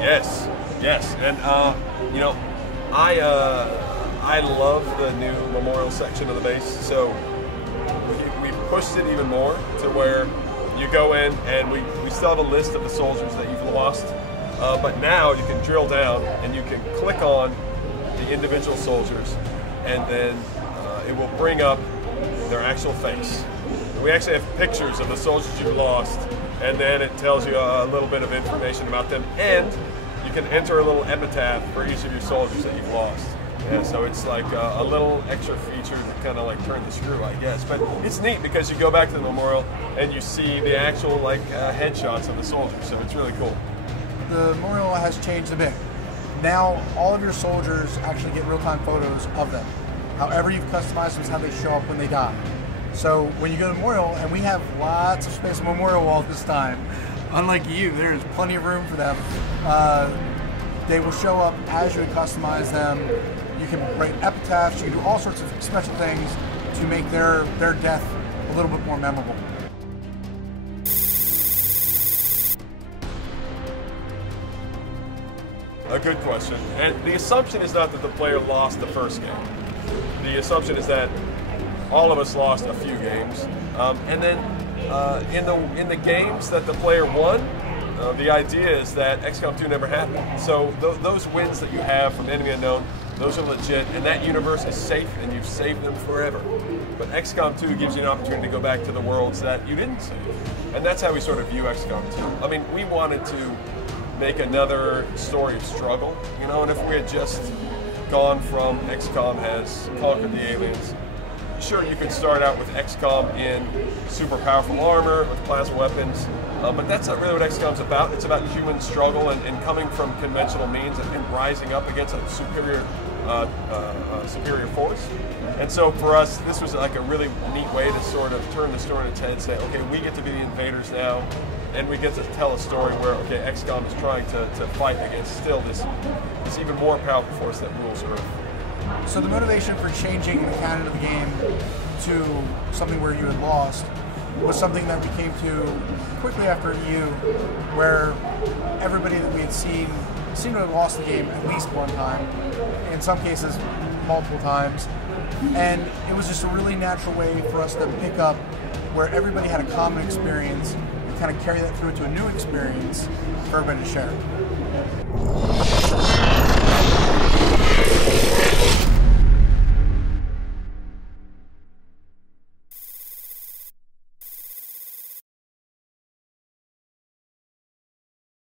Yes, yes, and you know, I love the new memorial section of the base. So we pushed it even more to where you go in and we still have a list of the soldiers that you've lost, but now you can drill down and you can click on the individual soldiers, and then it will bring up their actual face. We actually have pictures of the soldiers you lost, and then it tells you a little bit of information about them, and you can enter a little epitaph for each of your soldiers that you've lost. Yeah, so it's like a little extra feature to kind of like turn the screw, I guess. But it's neat because you go back to the memorial and you see the actual like headshots of the soldiers, so it's really cool. The memorial has changed a bit. Now all of your soldiers actually get real-time photos of them. However you've customized them is how they show up when they die. So when you go to Memorial, and we have lots of space on Memorial Wall this time, unlike you, there's plenty of room for them. They will show up as you customize them. You can write epitaphs, you can do all sorts of special things to make their death a little bit more memorable. A good question. And the assumption is not that the player lost the first game. The assumption is that all of us lost a few games, and then in the games that the player won, the idea is that XCOM 2 never happened. So those wins that you have from Enemy Unknown, those are legit, and that universe is safe, and you've saved them forever. But XCOM 2 gives you an opportunity to go back to the worlds that you didn't save, and that's how we sort of view XCOM 2. I mean, we wanted to make another story of struggle, you know, and if we had just gone from XCOM has conquered the aliens, sure, you could start out with XCOM in super powerful armor, with plasma weapons, but that's not really what XCOM's about. It's about human struggle and coming from conventional means and rising up against a superior superior force. And so for us, this was like a really neat way to sort of turn the story on its head and say, okay, we get to be the invaders now, and we get to tell a story where, okay, XCOM is trying to fight against still this even more powerful force that rules Earth. So the motivation for changing the canon of the game to something where you had lost was something that we came to quickly after EU, where everybody that we had seen seemed to have lost the game at least one time, in some cases multiple times, and it was just a really natural way for us to pick up where everybody had a common experience and kind of carry that through to a new experience for everybody to share.